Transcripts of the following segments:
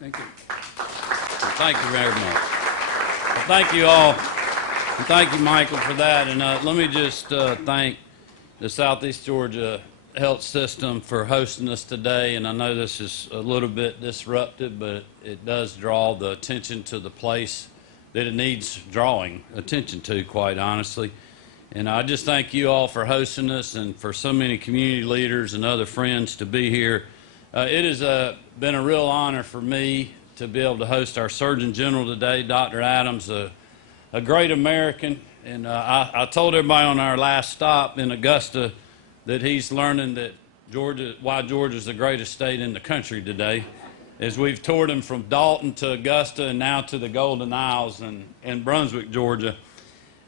Thank you. Thank you very much. Well, thank you all. And thank you, Michael, for that. And let me just thank the Southeast Georgia Health System for hosting us today. And I know this is a little bit disruptive, but it does draw the attention to the place that it needs drawing attention to, quite honestly. And I just thank you all for hosting us and for so many community leaders and other friends to be here. It has been a real honor for me to be able to host our Surgeon General today, Dr. Adams, a great American. And I told everybody on our last stop in Augusta that he's learning that why Georgia's the greatest state in the country today, as we've toured him from Dalton to Augusta and now to the Golden Isles in Brunswick, Georgia.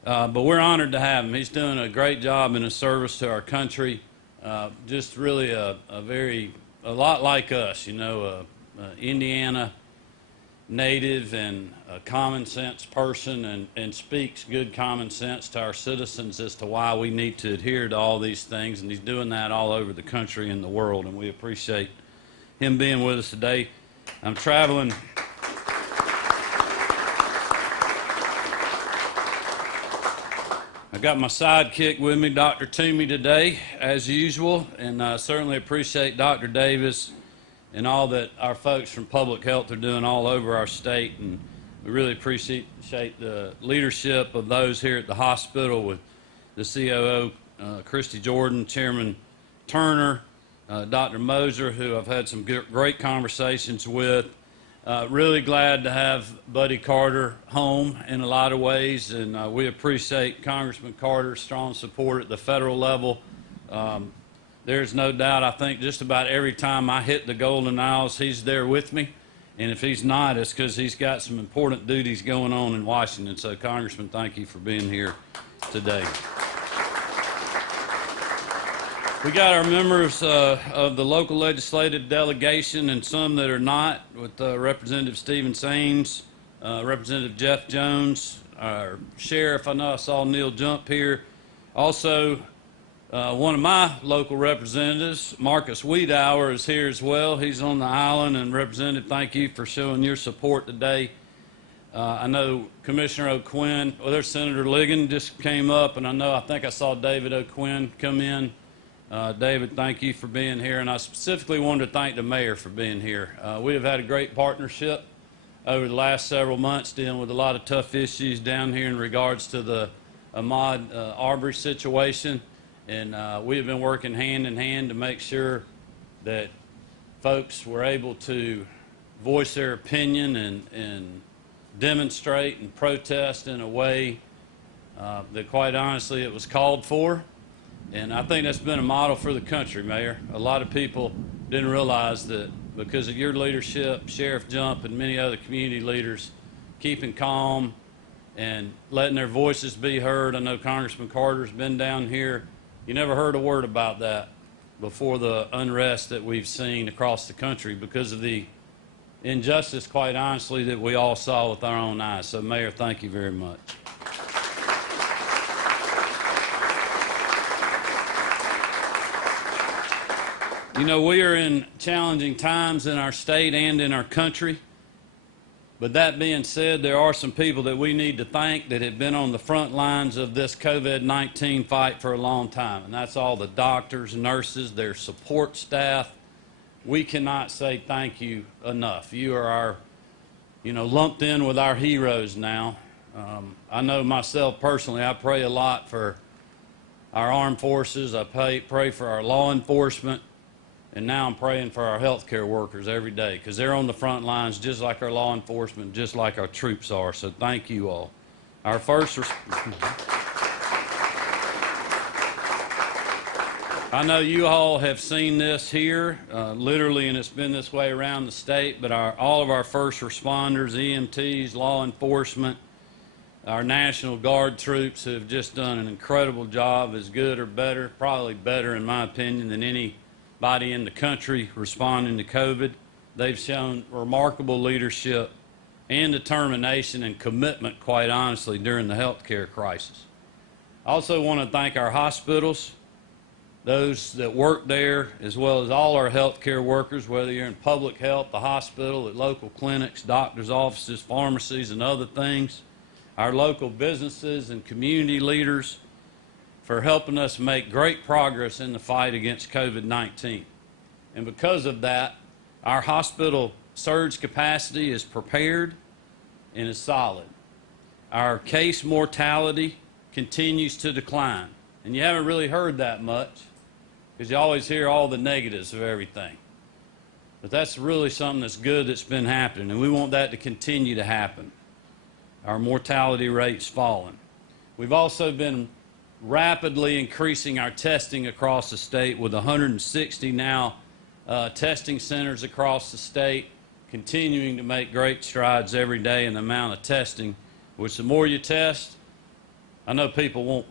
But we're honored to have him. He's doing a great job in his service to our country. Just really a lot like us, you know, Indiana native and a common sense person, and speaks good common sense to our citizens as to why we need to adhere to all these things. And he's doing that all over the country and the world, and we appreciate him being with us today. I'm traveling. I got my sidekick with me, Dr. Toomey, today, as usual, and I certainly appreciate Dr. Davis and all that our folks from public health are doing all over our state. And we really appreciate the leadership of those here at the hospital with the COO, Christy Jordan, Chairman Turner, Dr. Moser, who I've had some great conversations with. Really glad to have Buddy Carter home in a lot of ways, and we appreciate Congressman Carter's strong support at the federal level. There's no doubt, I think just about every time I hit the Golden Isles, he's there with me. And if he's not, it's because he's got some important duties going on in Washington. So, Congressman, thank you for being here today. We got our members of the local legislative delegation and some that are not, with Representative Stephen Saines, Representative Jeff Jones, our sheriff. I know I saw Neil jump here. Also, one of my local representatives, Marcus Wiedauer, is here as well. He's on the island. And Representative, thank you for showing your support today. I know Commissioner O'Quinn, well, there's Senator Ligon just came up, and I think I saw David O'Quinn come in. David, thank you for being here, and I specifically wanted to thank the mayor for being here. We have had a great partnership over the last several months, dealing with a lot of tough issues down here in regards to the Ahmaud Arbery situation. And we have been working hand in hand to make sure that folks were able to voice their opinion and demonstrate and protest in a way that, quite honestly, it was called for. And I think that's been a model for the country, Mayor. A lot of people didn't realize that because of your leadership, Sheriff Jump and many other community leaders keeping calm and letting their voices be heard. I know Congressman Carter's been down here. You never heard a word about that before the unrest that we've seen across the country because of the injustice, quite honestly, that we all saw with our own eyes. So, Mayor, thank you very much. You know, we are in challenging times in our state and in our country. But that being said, there are some people that we need to thank that have been on the front lines of this COVID-19 fight for a long time. And that's all the doctors, nurses, their support staff. We cannot say thank you enough. You are our, lumped in with our heroes now. I know myself personally, I pray a lot for our armed forces. I pray for our law enforcement. And now I'm praying for our healthcare workers every day because they're on the front lines just like our law enforcement, just like our troops are. So thank you all. Our first I know you all have seen this here, literally, and it's been this way around the state, but all of our first responders, EMTs, law enforcement, our National Guard troops have just done an incredible job, as good or better, probably better in my opinion than anybody in the country responding to COVID. They've shown remarkable leadership and determination and commitment, quite honestly, during the healthcare crisis. I also want to thank our hospitals those that work there, as well as all our healthcare workers, whether you're in public health, the hospital, at local clinics, doctors' offices, pharmacies, and other things, our local businesses and community leaders for helping us make great progress in the fight against COVID-19. And because of that, our hospital surge capacity is prepared and is solid. Our case mortality continues to decline. And you haven't really heard that much because you always hear all the negatives of everything. But that's really something that's good that's been happening, and we want that to continue to happen. Our mortality rate's fallen. We've also been rapidly increasing our testing across the state with 160 now testing centers across the state, continuing to make great strides every day in the amount of testing, which the more you test, I know people won't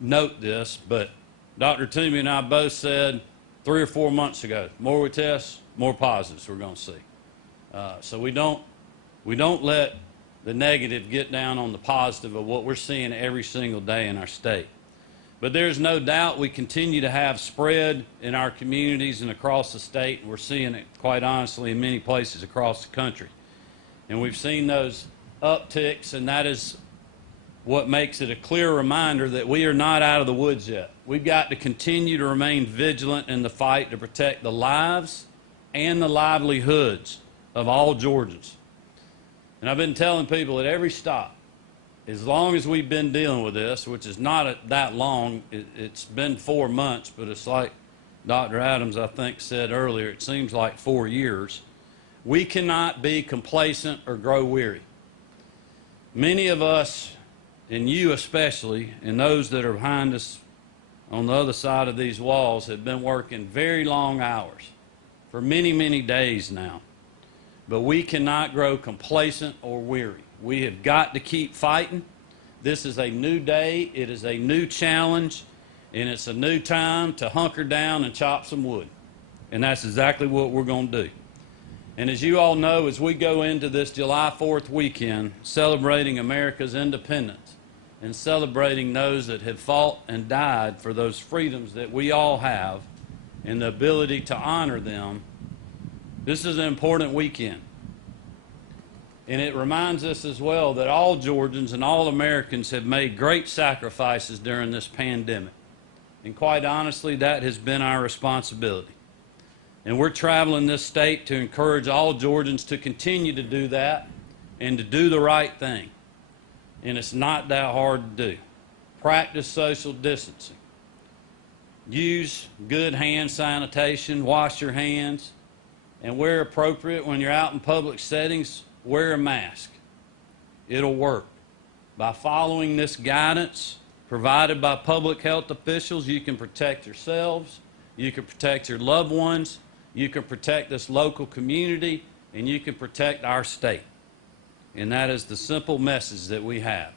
note this, but Dr. Toomey and I both said 3 or 4 months ago, the more we test, more positives we're going to see. So we don't let the negative get down on the positive of what we're seeing every single day in our state. But there's no doubt we continue to have spread in our communities and across the state, and we're seeing it, quite honestly, in many places across the country. And we've seen those upticks, and that is what makes it a clear reminder that we are not out of the woods yet. We've got to continue to remain vigilant in the fight to protect the lives and the livelihoods of all Georgians. And I've been telling people at every stop, as long as we've been dealing with this, which is not that long, it's been 4 months, but it's like Dr. Adams, I think, said earlier, it seems like 4 years. We cannot be complacent or grow weary. Many of us, and you especially, and those that are behind us on the other side of these walls, have been working very long hours for many, many days now. But we cannot grow complacent or weary. We have got to keep fighting. This is a new day. It is a new challenge, and it's a new time to hunker down and chop some wood. And that's exactly what we're going to do. And as you all know, as we go into this July 4th weekend, celebrating America's independence and celebrating those that have fought and died for those freedoms that we all have and the ability to honor them, this is an important weekend. And it reminds us as well that all Georgians and all Americans have made great sacrifices during this pandemic. And quite honestly, that has been our responsibility. And we're traveling this state to encourage all Georgians to continue to do that and to do the right thing. And it's not that hard to do. Practice social distancing. Use good hand sanitation, wash your hands, and where appropriate, when you're out in public settings, wear a mask. It'll work. By following this guidance provided by public health officials, you can protect yourselves, you can protect your loved ones, you can protect this local community, and you can protect our state. And that is the simple message that we have.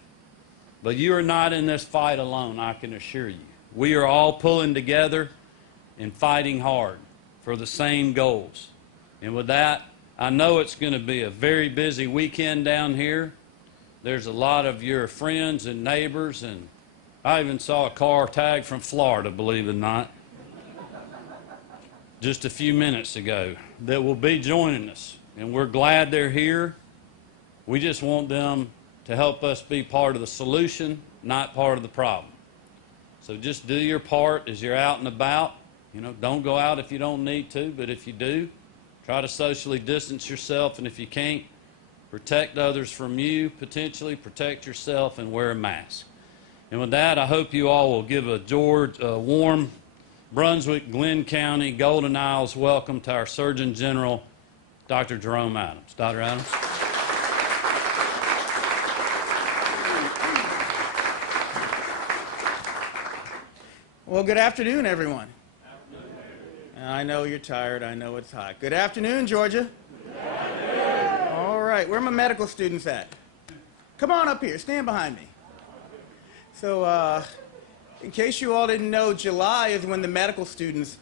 But you are not in this fight alone, I can assure you. We are all pulling together and fighting hard for the same goals. And with that, I know it's going to be a very busy weekend down here. There's a lot of your friends and neighbors, and I even saw a car tag from Florida, believe it or not, just a few minutes ago, that will be joining us. And we're glad they're here. We just want them to help us be part of the solution, not part of the problem. So just do your part as you're out and about. You know, don't go out if you don't need to, but if you do, try to socially distance yourself, and if you can't, protect others from you, potentially protect yourself, and wear a mask. And with that, I hope you all will give a warm Brunswick, Glenn County, Golden Isles welcome to our Surgeon General, Dr. Jerome Adams. Dr. Adams. Well, good afternoon, everyone. I know you're tired. I know it's hot. Good afternoon, Georgia. Good afternoon. All right. Where are my medical students at? Come on up here. Stand behind me. So, in case you all didn't know, July is when the medical students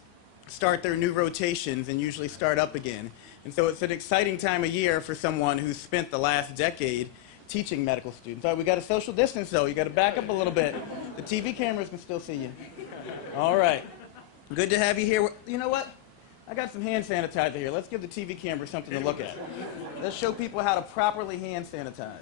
start their new rotations and usually start up again. And so it's an exciting time of year for someone who's spent the last decade teaching medical students. All right, we got to social distance, though. You got to back up a little bit. The TV cameras can still see you. All right. Good to have you here. You know what? I got some hand sanitizer here. Let's give the TV camera something to look at. Let's show people how to properly hand sanitize.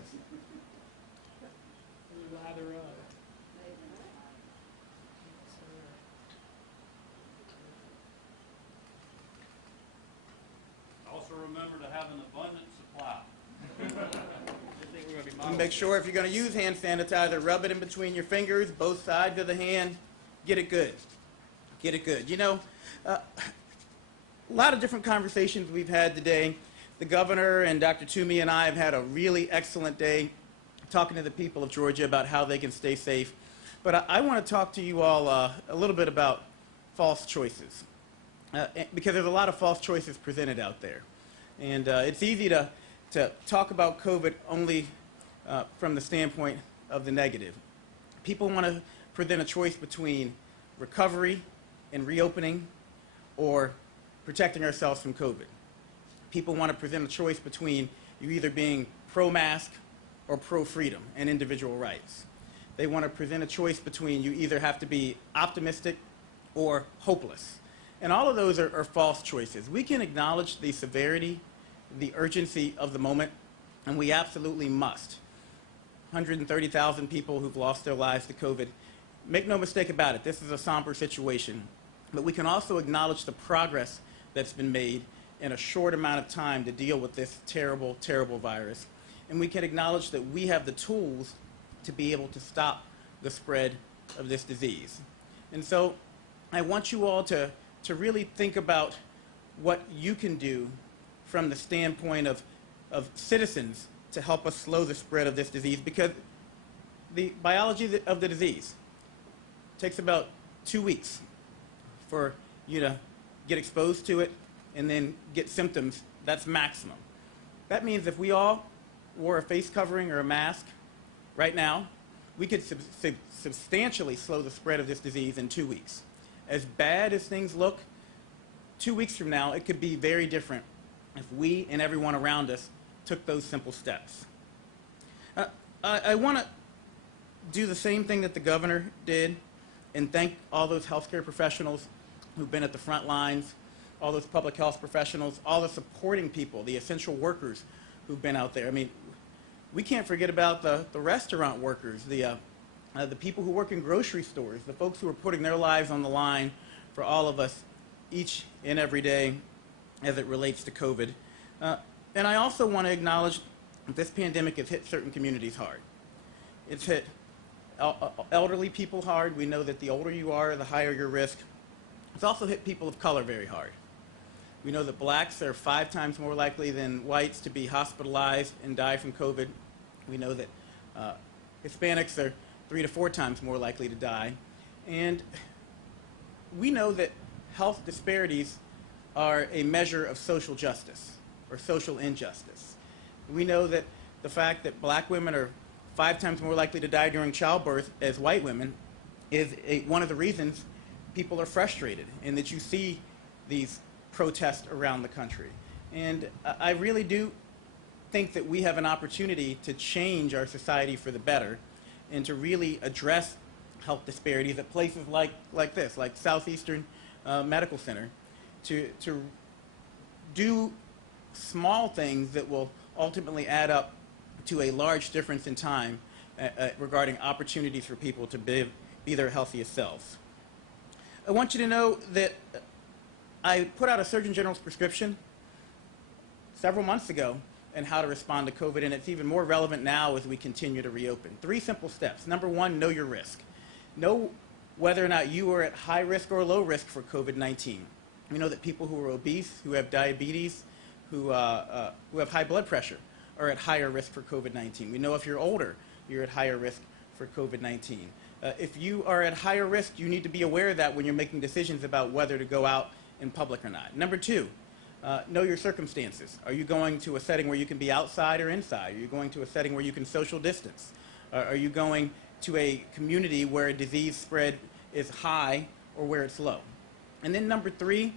Also remember to have an abundant supply. And make sure if you're going to use hand sanitizer, rub it in between your fingers, both sides of the hand. Get it good. Get it good. You know, a lot of different conversations we've had today. The governor and Dr. Toomey and I have had a really excellent day talking to the people of Georgia about how they can stay safe. But I want to talk to you all a little bit about false choices. Because there's a lot of false choices presented out there. And it's easy to talk about COVID only from the standpoint of the negative. People want to present a choice between recovery and reopening or protecting ourselves from COVID. People want to present a choice between you either being pro-mask or pro-freedom and individual rights. They want to present a choice between you either have to be optimistic or hopeless. And all of those are false choices. We can acknowledge the severity, the urgency of the moment, and we absolutely must. 130,000 people who've lost their lives to COVID. Make no mistake about it, this is a somber situation. But we can also acknowledge the progress that's been made in a short amount of time to deal with this terrible, terrible virus. And we can acknowledge that we have the tools to be able to stop the spread of this disease. And so I want you all to really think about what you can do from the standpoint of citizens to help us slow the spread of this disease, because the biology of the disease takes about 2 weeks for you to get exposed to it and then get symptoms. That's maximum. That means if we all wore a face covering or a mask right now, we could substantially slow the spread of this disease in 2 weeks. As bad as things look, 2 weeks from now, it could be very different if we and everyone around us took those simple steps. I want to do the same thing that the governor did and thank all those healthcare professionals who've been at the front lines, all those public health professionals, all the supporting people, the essential workers who've been out there. I mean, we can't forget about the restaurant workers, the people who work in grocery stores, the folks who are putting their lives on the line for all of us each and every day as it relates to COVID. And I also want to acknowledge that this pandemic has hit certain communities hard. It's hit elderly people hard. We know that the older you are, the higher your risk. It's also hit people of color very hard. We know that blacks are 5 times more likely than whites to be hospitalized and die from COVID. We know that Hispanics are 3 to 4 times more likely to die. And we know that health disparities are a measure of social justice or social injustice. We know that the fact that black women are 5 times more likely to die during childbirth as white women is one of the reasons people are frustrated and that you see these protests around the country. And I really do think that we have an opportunity to change our society for the better and to really address health disparities at places like this, like Southeastern Medical Center, to do small things that will ultimately add up to a large difference in time regarding opportunities for people to be their healthiest selves. I want you to know that I put out a Surgeon General's prescription several months ago on how to respond to COVID, and it's even more relevant now as we continue to reopen. 3 simple steps. Number 1, know your risk. Know whether or not you are at high risk or low risk for COVID-19. We know that people who are obese, who have diabetes, who have high blood pressure are at higher risk for COVID-19. We know if you're older, you're at higher risk for COVID-19. If you are at higher risk, you need to be aware of that when you're making decisions about whether to go out in public or not. Number 2, know your circumstances. Are you going to a setting where you can be outside or inside? Are you going to a setting where you can social distance? Are you going to a community where disease spread is high or where it's low? And then number 3,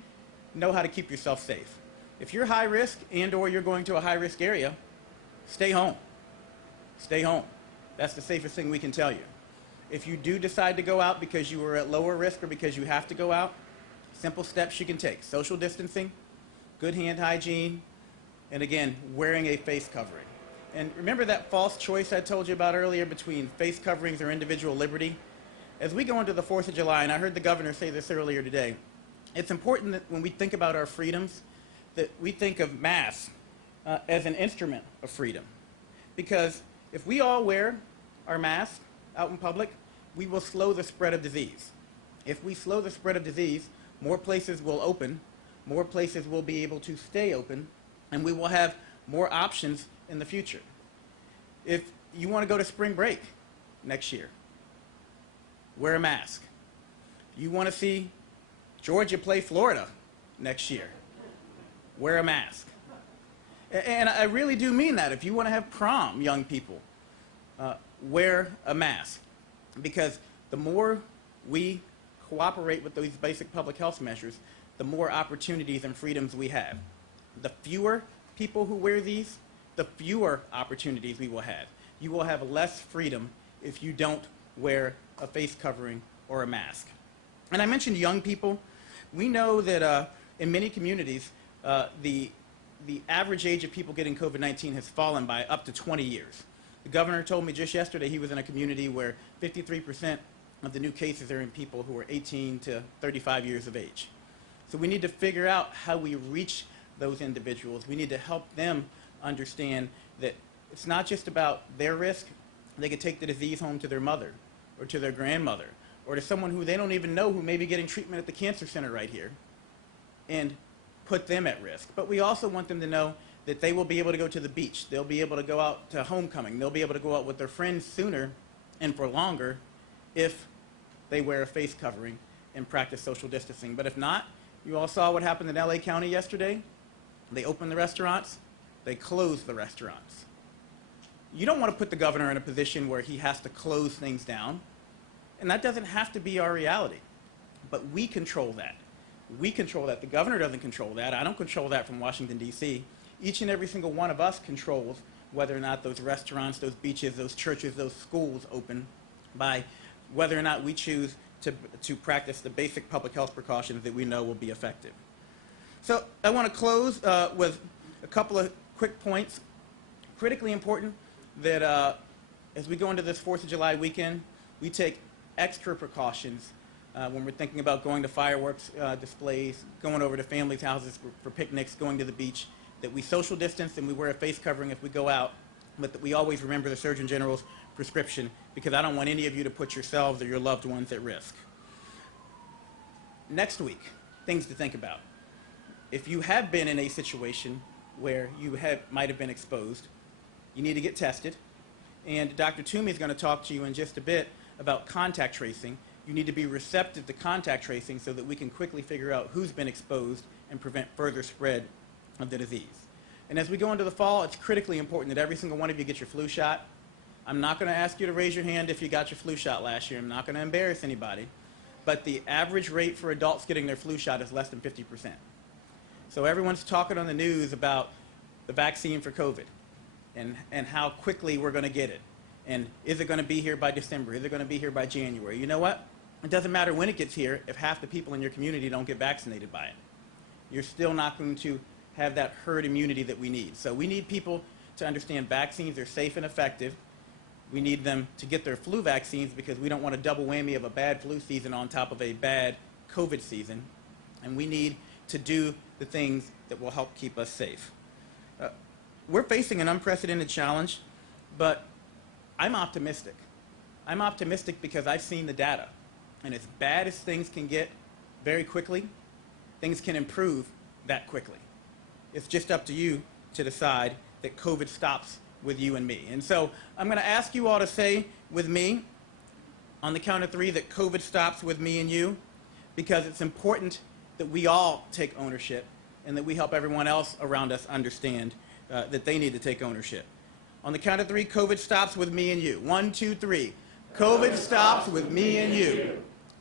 know how to keep yourself safe. If you're high risk and or you're going to a high risk area, stay home. Stay home. That's the safest thing we can tell you. If you do decide to go out because you are at lower risk or because you have to go out, simple steps you can take: social distancing, good hand hygiene, and again, wearing a face covering. And remember that false choice I told you about earlier between face coverings or individual liberty? As we go into the 4th of July, and I heard the governor say this earlier today, it's important that when we think about our freedoms, that we think of masks as an instrument of freedom. Because if we all wear our masks out in public, we will slow the spread of disease. If we slow the spread of disease, more places will open, more places will be able to stay open, and we will have more options in the future. If you want to go to spring break next year, wear a mask. If you want to see Georgia play Florida next year, wear a mask. And I really do mean that. If you want to have prom, young people, wear a mask. Because the more we cooperate with those basic public health measures, the more opportunities and freedoms we have. The fewer people who wear these, the fewer opportunities we will have. You will have less freedom if you don't wear a face covering or a mask. And I mentioned young people. We know that in many communities, the average age of people getting COVID-19 has fallen by up to 20 years. The governor told me just yesterday he was in a community where 53% of the new cases are in people who are 18 to 35 years of age. So we need to figure out how we reach those individuals. We need to help them understand that it's not just about their risk. They could take the disease home to their mother or to their grandmother or to someone who they don't even know who may be getting treatment at the cancer center right here and put them at risk. But we also want them to know that they will be able to go to the beach. They'll be able to go out to homecoming. They'll be able to go out with their friends sooner and for longer if they wear a face covering and practice social distancing. But if not, you all saw what happened in LA County yesterday. They opened the restaurants. They closed the restaurants. You don't want to put the governor in a position where he has to close things down. And that doesn't have to be our reality. But we control that. We control that. The governor doesn't control that. I don't control that from Washington, D.C. Each and every single one of us controls whether or not those restaurants, those beaches, those churches, those schools open by whether or not we choose to practice the basic public health precautions that we know will be effective. So I want to close with a couple of quick points. Critically important that as we go into this 4th of July weekend, we take extra precautions when we're thinking about going to fireworks displays, going over to families' houses for picnics, going to the beach, that we social distance and we wear a face covering if we go out, but that we always remember the Surgeon General's prescription, because I don't want any of you to put yourselves or your loved ones at risk. Next week, things to think about. If you have been in a situation where you might have been exposed, you need to get tested. And Dr. Toomey is going to talk to you in just a bit about contact tracing. You need to be receptive to contact tracing so that we can quickly figure out who's been exposed and prevent further spread of the disease. And as we go into the fall, it's critically important that every single one of you get your flu shot. I'm not going to ask you to raise your hand if you got your flu shot last year. I'm not going to embarrass anybody. But the average rate for adults getting their flu shot is less than 50%. So everyone's talking on the news about the vaccine for COVID and how quickly we're going to get it. And is it going to be here by December? Is it going to be here by January? You know what? It doesn't matter when it gets here if half the people in your community don't get vaccinated by it. You're still not going to have that herd immunity that we need. So we need people to understand vaccines are safe and effective. We need them to get their flu vaccines because we don't want a double whammy of a bad flu season on top of a bad COVID season. And we need to do the things that will help keep us safe. We're facing an unprecedented challenge, but I'm optimistic. I'm optimistic because I've seen the data. And as bad as things can get very quickly, things can improve that quickly. It's just up to you to decide that COVID stops with you and me. And so I'm going to ask you all to say with me on the count of 3 that COVID stops with me and you, because it's important that we all take ownership and that we help everyone else around us understand that they need to take ownership. On the count of 3, COVID stops with me and you. 1, 2, 3. COVID stops with me and you.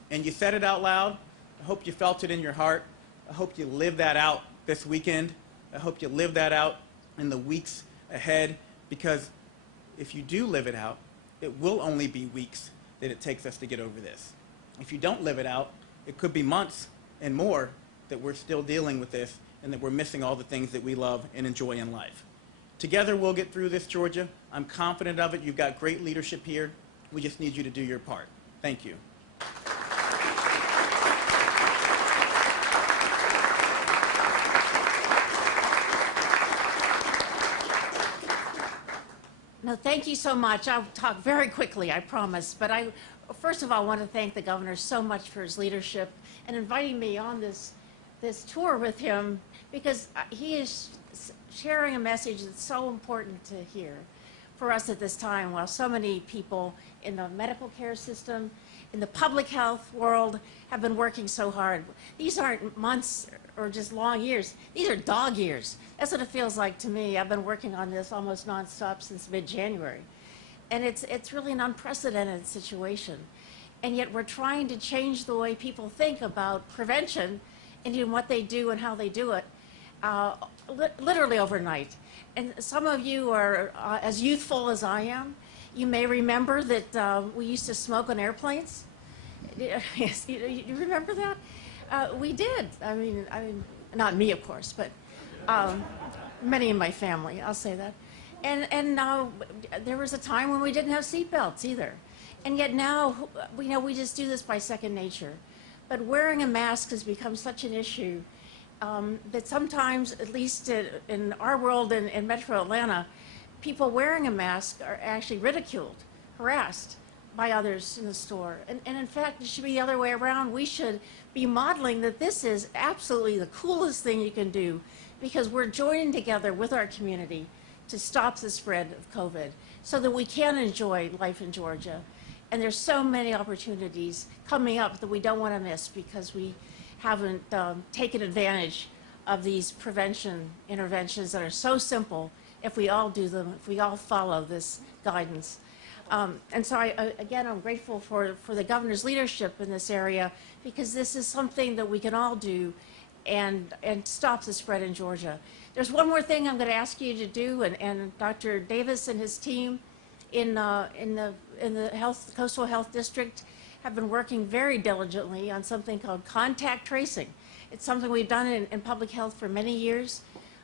And you said it out loud. I hope you felt it in your heart. I hope you live that out this weekend. I hope you live that out in the weeks ahead, because if you do live it out, it will only be weeks that it takes us to get over this. If you don't live it out, it could be months and more that we're still dealing with this and that we're missing all the things that we love and enjoy in life. Together, we'll get through this, Georgia. I'm confident of it. You've got great leadership here. We just need you to do your part. Thank you. No, thank you so much. I'll talk very quickly, I promise. But I, first of all, want to thank the governor so much for his leadership and inviting me on this tour with him, because he is sharing a message that's so important to hear for us at this time, while so many people in the medical care system, in the public health world, have been working so hard. These aren't months or just long years. These are dog years. That's what it feels like to me. I've been working on this almost nonstop since mid-January. And it's really an unprecedented situation. And yet we're trying to change the way people think about prevention and in what they do and how they do it, literally overnight. And some of you are as youthful as I am. You may remember that we used to smoke on airplanes. Yes, you remember that? We did. I mean, not me, of course, but many in my family, I'll say that. And there was a time when we didn't have seatbelts either. And yet now, we just do this by second nature. But wearing a mask has become such an issue that sometimes, at least in our world in Metro Atlanta, people wearing a mask are actually ridiculed, harassed by others in the store. And in fact, it should be the other way around. We should be modeling that this is absolutely the coolest thing you can do, because we're joining together with our community to stop the spread of COVID so that we can enjoy life in Georgia. And there's so many opportunities coming up that we don't want to miss because we haven't taken advantage of these prevention interventions that are so simple if we all do them, if we all follow this guidance. And so again, I'm grateful for the governor's leadership in this area, because this is something that we can all do and stop the spread in Georgia. There's one more thing I'm going to ask you to do, and Dr. Davis and his team in the Coastal Health District have been working very diligently on something called contact tracing. It's something we've done in public health for many years.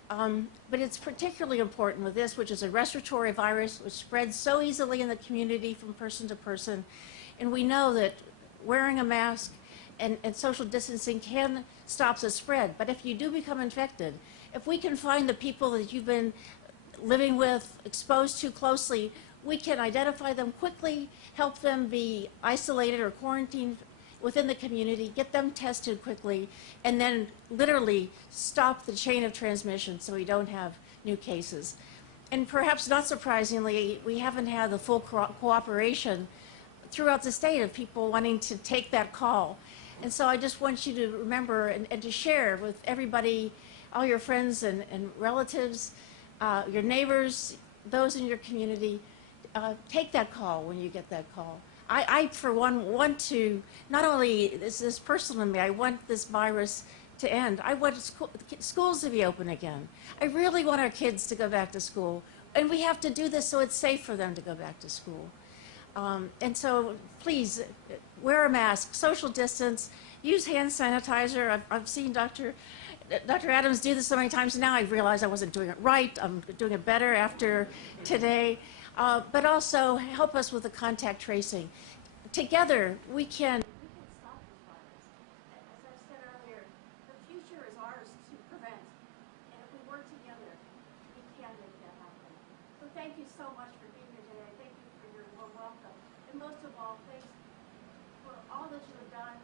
But it's particularly important with this, which is a respiratory virus which spreads so easily in the community from person to person. And we know that wearing a mask and social distancing can stop the spread. But if you do become infected, if we can find the people that you've been living with, exposed to closely, we can identify them quickly, help them be isolated or quarantined within the community, get them tested quickly, and then literally stop the chain of transmission so we don't have new cases. And perhaps not surprisingly, we haven't had the full cooperation throughout the state of people wanting to take that call. And so I just want you to remember and to share with everybody, all your friends and relatives, your neighbors, those in your community, take that call when you get that call. I for one, want to, not only is this personal to me, I want this virus to end. I want schools to be open again. I really want our kids to go back to school. And we have to do this so it's safe for them to go back to school. And so please, wear a mask, social distance, use hand sanitizer. I've seen Dr. Adams do this so many times now. I realized I wasn't doing it right. I'm doing it better after today. But also help us with the contact tracing. Together, we can stop this virus. As I said earlier, the future is ours to prevent. And if we work together, we can make that happen. So thank you so much for being here today. Thank you for your warm welcome. And most of all, thanks for all that you have done